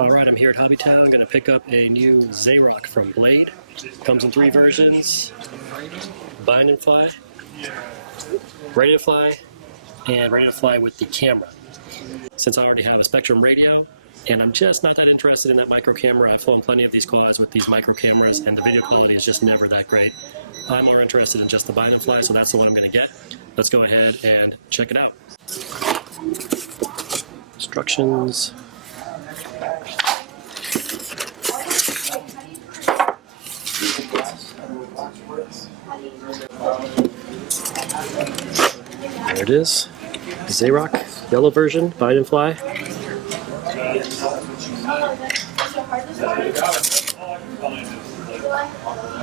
Alright, I'm here at Hobbytown. I'm going to pick up a new Zeyrok from Blade. Comes in 3 versions: Bind and Fly, Ready to Fly, and Ready to Fly with the camera. Since I already have a Spectrum radio, and I'm just not that interested in that micro camera, I've flown plenty of these quads with these micro cameras, and the video quality is just never that great. I'm more interested in just the Bind and Fly, so that's the one I'm going to get. Let's go ahead and check it out. Instructions. There it is. Zeyrok, yellow version, Bind and Fly.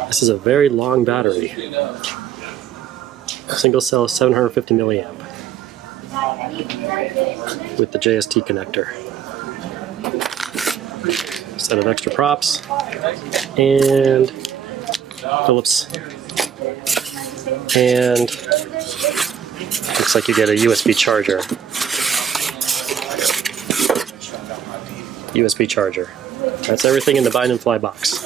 This is a very long battery. Single cell 750 milliamp with the JST connector. Set of extra props and Phillips, and looks like you get a USB charger. USB charger. That's everything in the Bind and Fly box.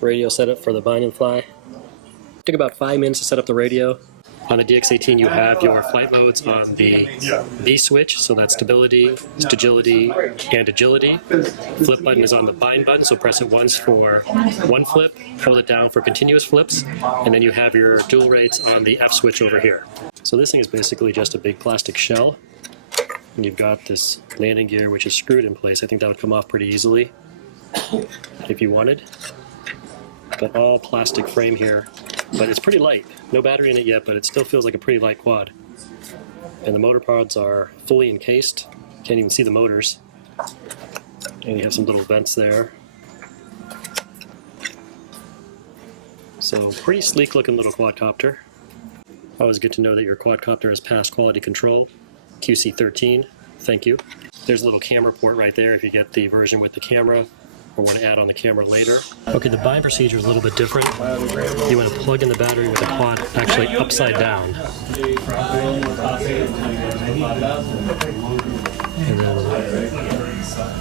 Radio setup for the Bind and Fly. Took about 5 minutes to set up the radio. On the DX18 you have your flight modes on the B switch, so that's stability, stagility, and agility. Flip button is on the bind button, so press it once for one flip, hold it down for continuous flips, and then you have your dual rates on the F switch over here. So this thing is basically just a big plastic shell, and you've got this landing gear which is screwed in place. I think that would come off pretty easily if you wanted. But all plastic frame here. But it's pretty light. No battery in it yet, but it still feels like a pretty light quad. And the motor pods are fully encased. Can't even see the motors. And you have some little vents there. So pretty sleek looking little quadcopter. Always good to know that your quadcopter has passed quality control. QC13, thank you. There's a little camera port right there if you get the version with the camera, or want to add on the camera later. Okay, the bind procedure is a little bit different. You want to plug in the battery with the quad actually upside down. And then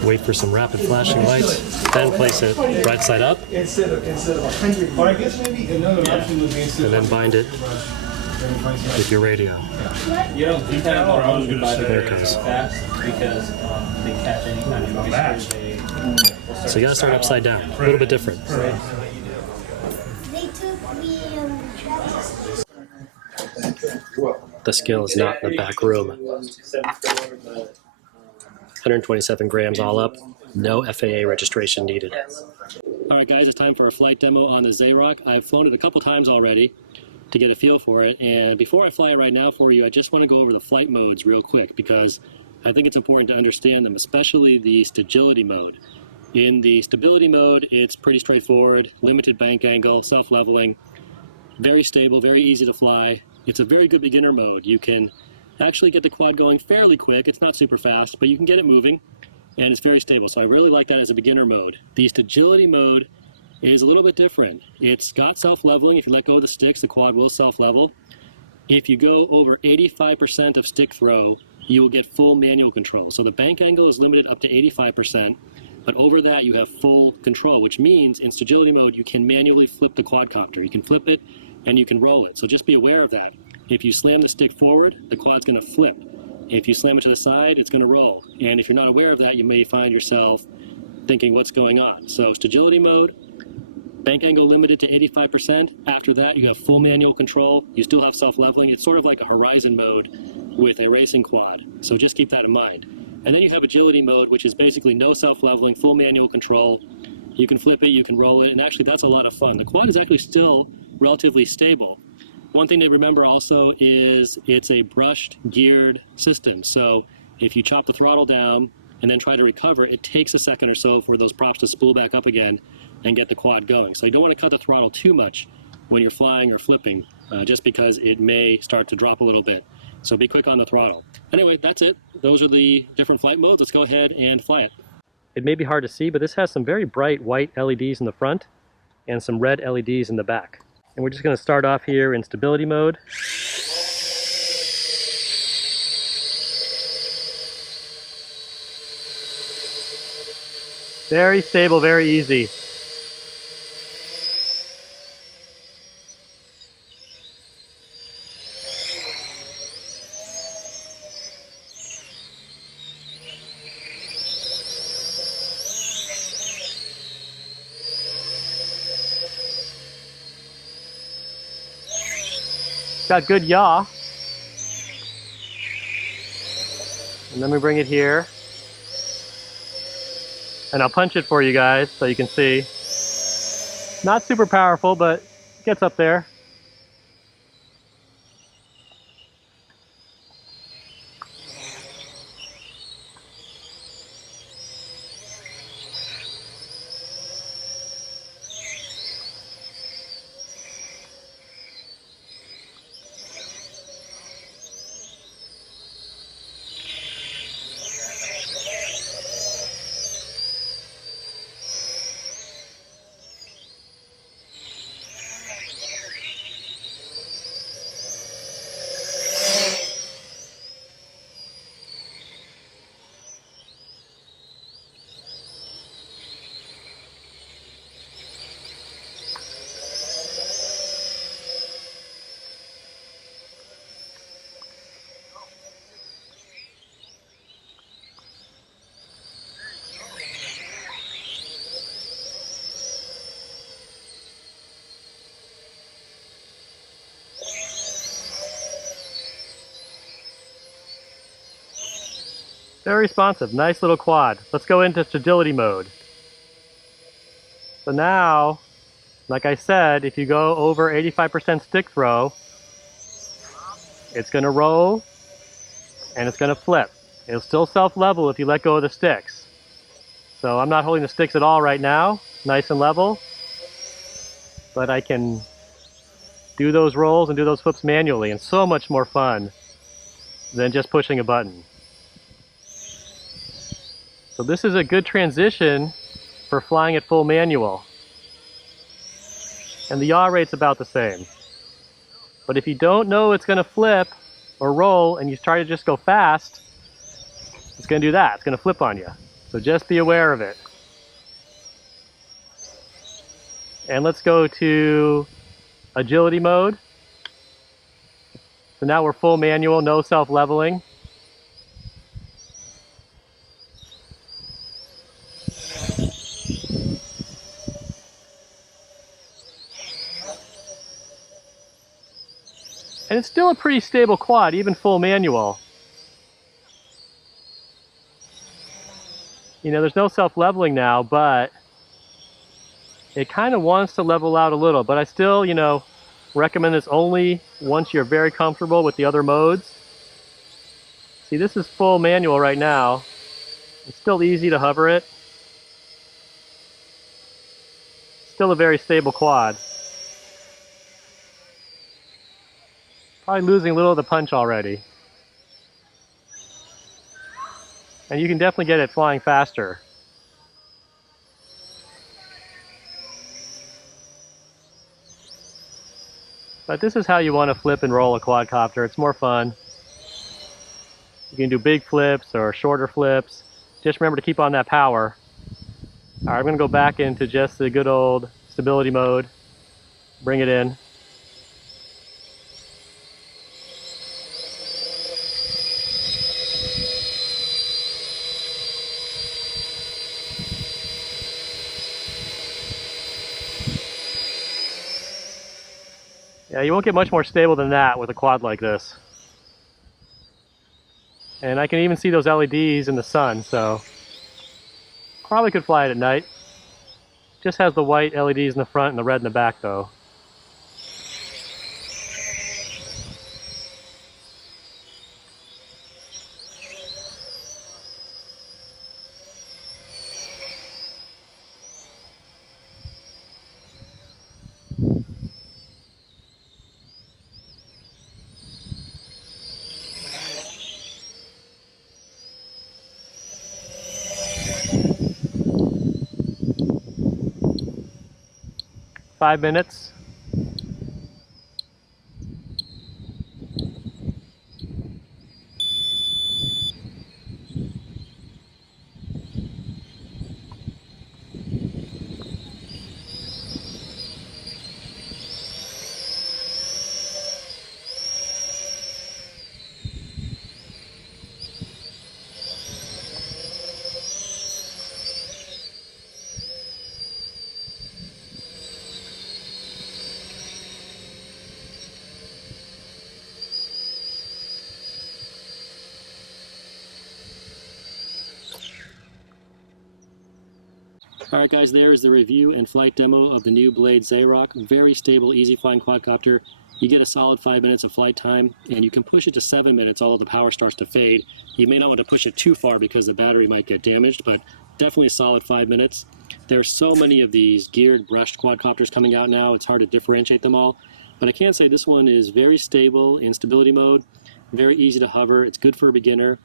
wait for some rapid flashing lights. Then place it right side up. And then bind it with your radio. There it goes. So you gotta start upside down, a little bit different. The scale is not in the back room. 127 grams all up, no FAA registration needed. Alright guys, it's time for a flight demo on the Zeyrok. I've flown it a couple times already to get a feel for it, and before I fly it right now for you, I just want to go over the flight modes real quick because I think it's important to understand them, especially the stagility mode. In the stability mode, it's pretty straightforward, limited bank angle, self-leveling, very stable, very easy to fly. It's a very good beginner mode. You can actually get the quad going fairly quick. It's not super fast, but you can get it moving, and it's very stable. So I really like that as a beginner mode. The stagility mode is a little bit different. It's got self-leveling. If you let go of the sticks, the quad will self-level. If you go over 85% of stick throw, you will get full manual control. So the bank angle is limited up to 85%. But over that, you have full control, which means in stagility mode, you can manually flip the quadcopter. You can flip it and you can roll it. So just be aware of that. If you slam the stick forward, the quad's going to flip. If you slam it to the side, it's going to roll. And if you're not aware of that, you may find yourself thinking, what's going on? So stagility mode, bank angle limited to 85%. After that, you have full manual control. You still have self-leveling. It's sort of like a horizon mode with a racing quad. So just keep that in mind. And then you have agility mode, which is basically no self-leveling, full manual control. You can flip it, you can roll it, and actually that's a lot of fun. The quad is actually still relatively stable. One thing to remember also is it's a brushed geared system. So if you chop the throttle down and then try to recover, it takes a second or so for those props to spool back up again and get the quad going. So you don't want to cut the throttle too much when you're flying or flipping, just because it may start to drop a little bit. So be quick on the throttle. Anyway, that's it. Those are the different flight modes. Let's go ahead and fly it. It may be hard to see, but this has some very bright white LEDs in the front and some red LEDs in the back. And we're just going to start off here in stability mode. Very stable, very easy. Got good yaw. And then we bring it here. And I'll punch it for you guys so you can see. Not super powerful, but gets up there. Very responsive, nice little quad. Let's go into stability mode. So now, like I said, if you go over 85% stick throw, it's going to roll and it's going to flip. It'll still self-level if you let go of the sticks. So I'm not holding the sticks at all right now, nice and level, but I can do those rolls and do those flips manually, and so much more fun than just pushing a button. So this is a good transition for flying at full manual. And the yaw rate's about the same. But if you don't know it's going to flip or roll and you try to just go fast, it's going to do that. It's going to flip on you. So just be aware of it. And let's go to agility mode. So now we're full manual, no self-leveling. And it's still a pretty stable quad, even full manual. You know, there's no self-leveling now, but it kind of wants to level out a little. But I still, you know, recommend this only once you're very comfortable with the other modes. See, this is full manual right now. It's still easy to hover it. Still a very stable quad. Probably losing a little of the punch already. And you can definitely get it flying faster. But this is how you want to flip and roll a quadcopter. It's more fun. You can do big flips or shorter flips. Just remember to keep on that power. All right, I'm going to go back into just the good old stability mode. Bring it in. Yeah, you won't get much more stable than that with a quad like this. And I can even see those LEDs in the sun, so probably could fly it at night. Just has the white LEDs in the front and the red in the back though. Five minutes. Alright guys, there is the review and flight demo of the new Blade Zeyrok. Very stable, easy flying quadcopter. You get a solid 5 minutes of flight time, and you can push it to 7 minutes, although the power starts to fade. You may not want to push it too far because the battery might get damaged, but definitely a solid 5 minutes. There are so many of these geared brushed quadcopters coming out now, it's hard to differentiate them all. But I can say this one is very stable in stability mode, very easy to hover, it's good for a beginner.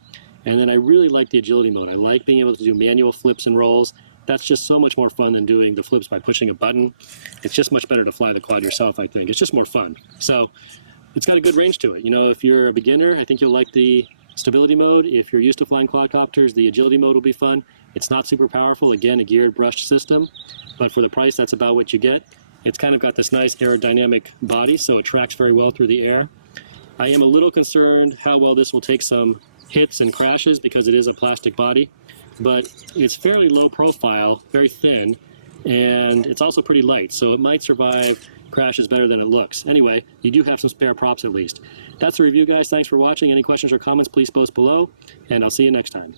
And then I really like the agility mode. I like being able to do manual flips and rolls. That's just so much more fun than doing the flips by pushing a button. It's just much better to fly the quad yourself, I think. It's just more fun. So it's got a good range to it. You know, if you're a beginner, I think you'll like the stability mode. If you're used to flying quadcopters, the agility mode will be fun. It's not super powerful. Again, a geared brushed system, but for the price, that's about what you get. It's kind of got this nice aerodynamic body, so it tracks very well through the air. I am a little concerned how well this will take some hits and crashes because it is a plastic body, but it's fairly low profile, very thin, and it's also pretty light, so it might survive crashes better than it looks. Anyway, you do have some spare props at least. That's the review, guys. Thanks for watching. Any questions or comments, please post below, and I'll see you next time.